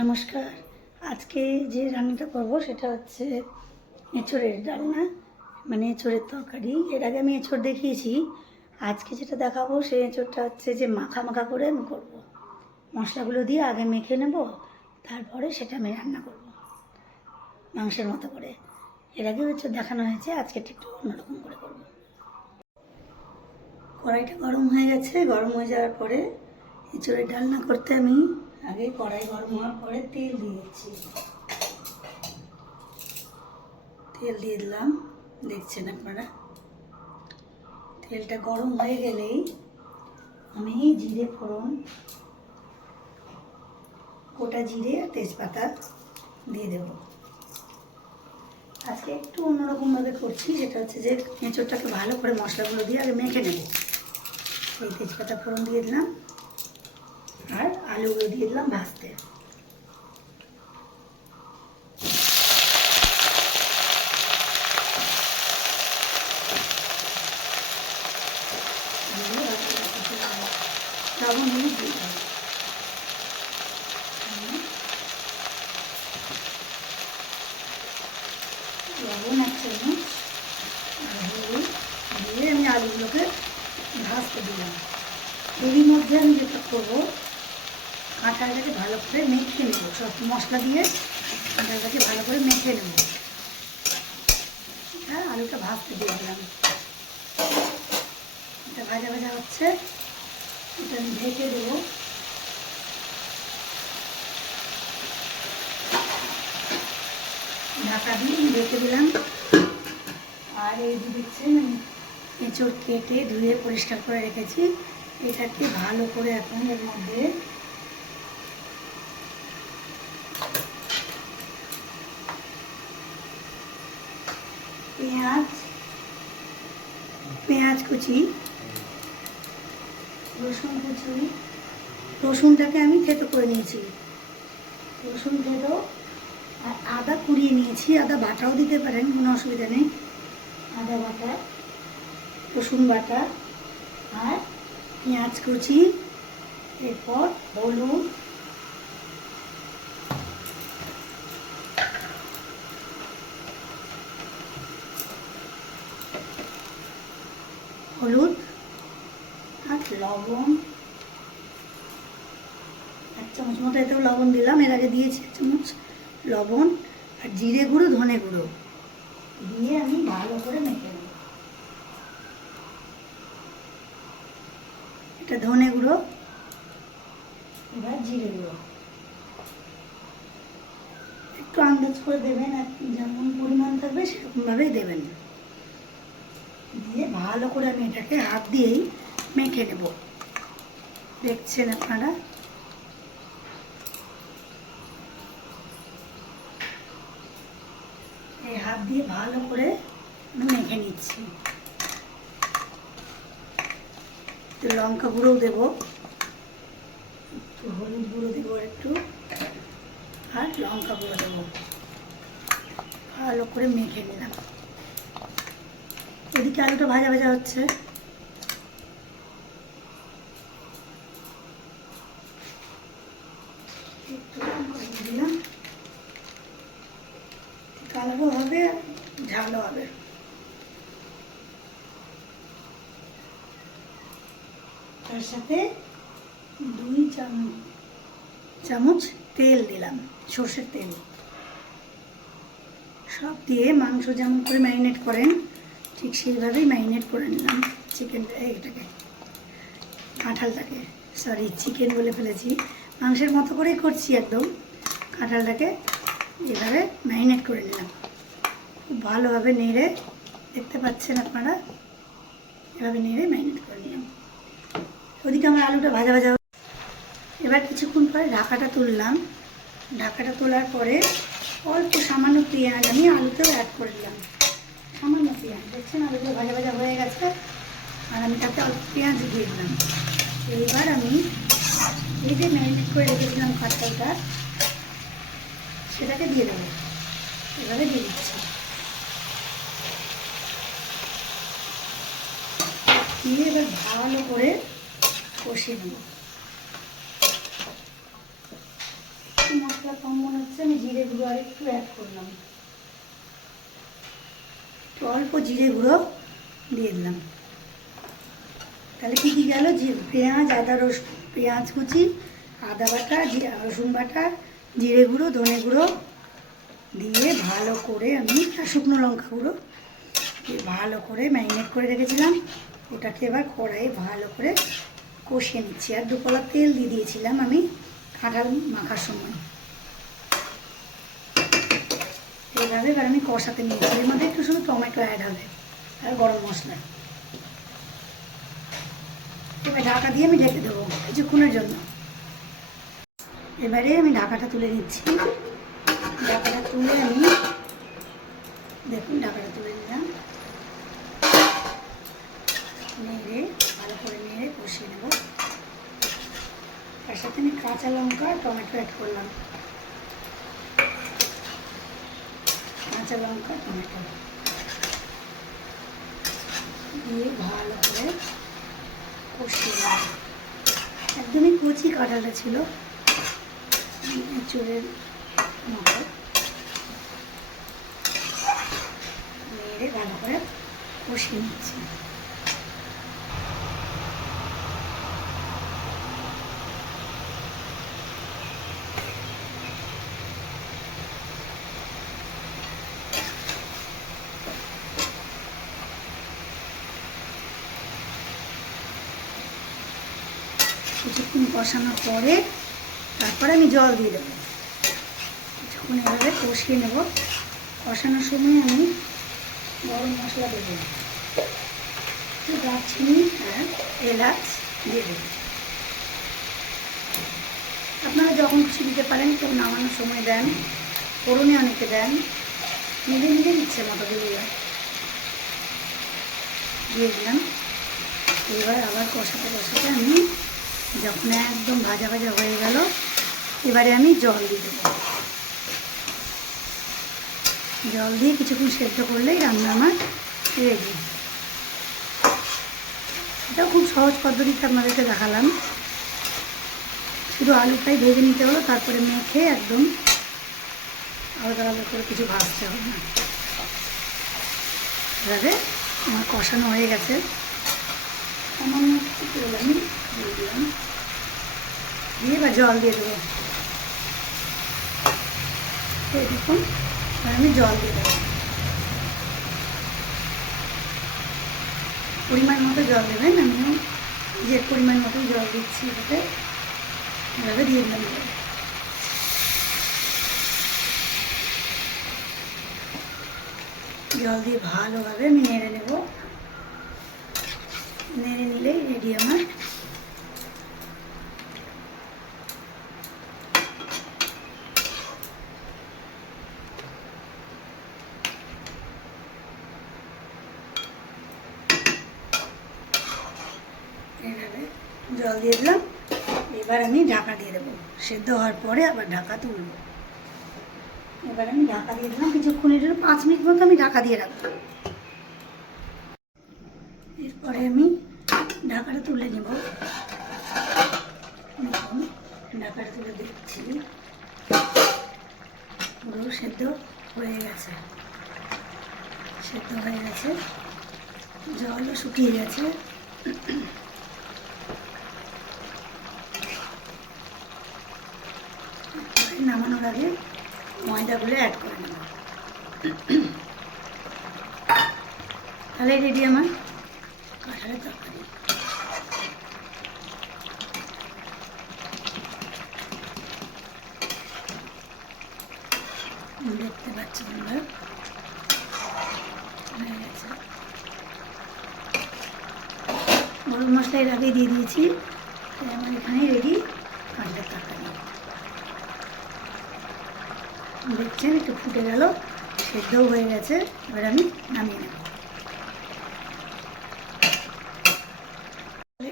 নমস্কার। আজকে যে রান্নাটা করব সেটা হচ্ছে এঁচড়ের ডালনা মানে এঁচড়ের তরকারি। এর আগে আমি এঁচড় দেখিয়েছি। আজকে যেটা দেখাবো সেই এঁচড়টা হচ্ছে যে মাখা মাখা করে আমি করব। মশলাগুলো দিয়ে আগে মেখে নেব, তারপরে সেটা আমি রান্না করব। মাংসের মতো করে। এর আগেও এঁচড় দেখানো হয়েছে, আজকে একটু অন্যরকম করে করব। কড়াইটা গরম হয়ে গেছে। গরম হয়ে যাওয়ার পরে এঁচড়ের ডালনা করতে আমি আগে কড়াই গরম হওয়ার পরে তেল দিয়ে দিচ্ছি তেল দিয়ে দিলাম, দেখছেন আপনারা? তেলটা গরম হয়ে গেলেই আমি জিরে, ফোড়ন, গোটা জিরে আর তেজপাতা দিয়ে দেব। আজকে একটু অন্যরকমভাবে করছি যেটা হচ্ছে যে এঁচোড়টাকে ভালো করে মশলাগুলো দিয়ে আগে মেখে নেব। এই তেজপাতা, ফোড়ন দিয়ে দিলাম। আর আলুগুলো দিয়ে দিলাম ভাজতে লবণ হলুদ দিয়ে দিলাম লবণ এক চামচ আর হলুদ দিয়ে আমি আলুগুলোকে ভাজতে দিলাম এরই মধ্যে আমি যেটা করব কাঁঠালটাকে ভালো করে মেখে নেব সব মশলা দিয়ে কাঁঠালটাকে ভালো করে মেখে নেব। হ্যাঁ আলুটা ভাজতে দিয়ে দিলাম। এটা ভাজা ভাজা হচ্ছে, এটা আমি ঢেকে দেবো। ঢাকা দিয়ে ঢেকে দিলাম। আর এই যে দেখছেন আমি এঁচড় কেটে ধুয়ে পরিষ্কার করে রেখেছি। এটাকে ভালো করে এখন এর মধ্যে পেঁয়াজ পেঁয়াজ কুচি, রসুন কুচি। রসুনটাকে আমি থেতো করে নিয়েছি। রসুন থেতো আর আদা কুড়িয়ে নিয়েছি। আদা বাটাও দিতে পারেন, কোনো অসুবিধা নেই। আদা বাটা, রসুন বাটা আর পেঁয়াজ কুচি, এরপর হলুদ আর লবণ। এক চামচ মতো এতেও লবণ দিলাম। এর আগে দিয়েছি এক চামচ লবণ আর জিরে গুঁড়ো, ধনে গুঁড়ো। দিয়ে আমি ভালো করে মেখে নেব। এটা ধনে গুঁড়ো, এবার জিরে গুঁড়ো। একটু আন্দাজ করে দেবেন আর যেমন পরিমাণ থাকবে সেরকমভাবেই দেবেন। দিয়ে ভালো করে আমি এটাকে হাত দিয়েই মেখে নেব। দেখছেন আপনারা? এই হাত দিয়ে ভালো করে মেখে নিচ্ছি। লঙ্কা গুঁড়োও দেবো। একটু হলুদ গুঁড়ো দেবো একটু। আর লঙ্কা গুঁড়ো দেবো। ভালো করে মেখে নিলাম। এদিকে আলুটা ভাজা ভাজা হচ্ছে একটু লঙ্কা দিয়ে দিলাম কালারও হবে ঝালও হবে। তার সাথে দুই চামচ চামচ তেল দিলাম, সর্ষের তেল। সব দিয়ে মাংস যেমন করে ম্যারিনেট করেন, ঠিক সেইভাবেই ম্যারিনেট করে নিলাম চিকেন এটাকে, কাঁঠালটাকে। সরি চিকেন বলে ফেলেছি। মাংসের মতো করেই করছি একদম। কাঁঠালটাকে এভাবে ম্যারিনেট করে নিলাম। খুব ভালোভাবে নেড়ে দেখতে পাচ্ছেন আপনারা। এভাবে নেড়ে ম্যারিনেট করে নিলাম। ওদিকে আমার আলুটা ভাজা ভাজা এবার কিছুক্ষণ পরে ঢাকাটা তুললাম। ঢাকাটা তোলার পরে অল্প সামান্য পেঁয়াজ আমি আলুতেও অ্যাড করে দিলাম সামান্য পেঁয়াজ, দেখছেন আলুগুলো ভাজা ভাজা হয়ে গেছে? আর আমি তাতে অল্প পেঁয়াজ দিয়ে দিলাম। এইবার আমি এই যে ম্যারিনেট করে রেখেছিলাম কাঁঠালটা সেটাকে দিয়ে দেবো। এভাবে দিয়ে দিচ্ছি। দিয়ে এবার ভালো করে কষিয়ে নেব। মশলা কম মনে হচ্ছে, আমি জিরে গুঁড়ো আর একটু অ্যাড করলাম। একটু অল্প জিরে গুঁড়ো দিয়ে দিলাম। তাহলে কী কী গেল? পেঁয়াজ, আদা রসুন পেঁয়াজ কুচি, আদা বাটা রসুন বাটা, জিরে গুঁড়ো, ধনে গুঁড়ো দিয়ে ভালো করে আমি শুকনো লঙ্কা গুঁড়ো ভালো করে ম্যারিনেট করে রেখেছিলাম। ওটাকে এবার কড়াইয়ে ভালো করে কষিয়ে নিচ্ছি। আর দুপলা তেল দিয়ে দিয়েছিলাম আমি কাঁঠাল মাখার সময়। এইভাবে এবার আমি কষাতে নিয়েছি। এর মধ্যে একটু শুধু টমেটো অ্যাড হবে আর গরম মশলা। এবার ঢাকা দিয়ে আমি ঢেকে দেবো কিছুক্ষণের জন্য। এবারে আমি ঢাকাটা তুলে নিচ্ছি। ঢাকাটা তুলে আমি দেখুন, ঢাকাটা তুলে নিলাম। নেড়ে ভালো করে নেড়ে কষিয়ে নেব। তার সাথে আমি কাঁচা লঙ্কা টমেটো অ্যাড করলাম। কাঁচা লঙ্কা, টমেটো। দিয়ে ভালো করে কষিয়ে নেব। একদমই কচি কাঁঠালটা ছিল চুলের মতো। নেড়ে ভালো করে কষিয়ে নিচ্ছি। কিছুক্ষণ কষানোর পরে তারপরে আমি জল দিয়ে দেবো। কিছুক্ষণ এভাবে কষিয়ে নেব। কষানোর সময় আমি গরম মশলা দেবো। দারচিনি আর এলাচ দিয়ে দেবো। আপনারা যখন খুশি দিতে পারেন, কেউ নামানোর সময় দেন, ফোড়নে অনেকে দেন নিজে নিজে ইচ্ছে মতো দিয়ে দিয়ে দিলাম। এবার আবার কষাতে কষাতে আমি যখন একদম ভাজা ভাজা হয়ে গেল। এবারে আমি জল দিয়ে দেবো। জল দিয়ে কিছুক্ষণ সেদ্ধ করলেই রান্না আমার রেডি এটা খুব সহজ পদ্ধতিতে আপনাদেরকে দেখালাম। শুধু আলুটাই ভেজে নিতে হলো, তারপরে মেখে একদম আলাদা আলাদা করে কিছু ভাজতে হবে না। এবারে আমার কষানো হয়ে গেছে। আমার আমি এবার জল দিয়ে দেবো। দেখুন আমি জল দিয়ে দেবো। পরিমাণ মতো জল দেবেন, আমিও নিজের পরিমাণ মতোই জল দিচ্ছি এটাতে। এভাবে দিয়ে দিলাম। জল। দিয়ে ভালোভাবে আমি নেড়ে নেব। নেড়ে নিলেই রেডি আমার এইভাবে জল দিয়ে দিলাম। এবার আমি ঢাকা দিয়ে দেবো। সেদ্ধ হওয়ার পরে আবার ঢাকা তুলব। এবার আমি ঢাকা দিয়ে দিলাম। কিছুক্ষণের জন্য পাঁচ মিনিট মতো আমি ঢাকা দিয়ে রাখব। এরপরে আমি ঢাকাটা তুলে নেব। ঢাকাটা তুলে দেখছি পুরো সেদ্ধ হয়ে গেছে। সেদ্ধ হয়ে গেছে। জলও শুকিয়ে গেছে তারপরে নামানোর আগে ময়দাগুলো অ্যাড করে নেব। তাহলে রেডি আমার কাঁঠালের তরকারি। দেখতে পাচ্ছি গেছে। গরম মশলা এর আগে দিয়ে দিয়েছি। আমার এখানেই রেডি কাঁঠালের তরকারি দেখছেন, একটু ফুটে গেল, সেদ্ধও হয়ে গেছে, এবার আমি নামিয়ে নেব।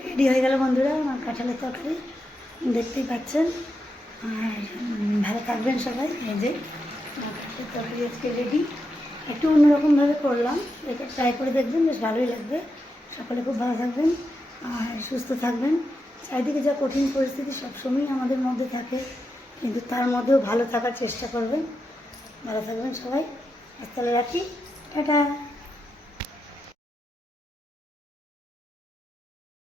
রেডি হয়ে গেল বন্ধুরা, আমার কাঁঠালের তরকারি, দেখতেই পাচ্ছেন। আর ভালো থাকবেন সবাই, এই যে, কাঁঠালের তরকারি আজকে রেডি একটু অন্যরকমভাবে করলাম এটা ট্রাই করে দেখবেন, বেশ ভালোই লাগবে। সকলে খুব ভালো থাকবেন, আর সুস্থ থাকবেন। চারিদিকে যা কঠিন পরিস্থিতি সবসময়ই আমাদের মধ্যে থাকে। কিন্তু তার মধ্যেও ভালো থাকার চেষ্টা করবেন। ভালো থাকবেন সবাই। আজ তাহলে রাখি। টাটা।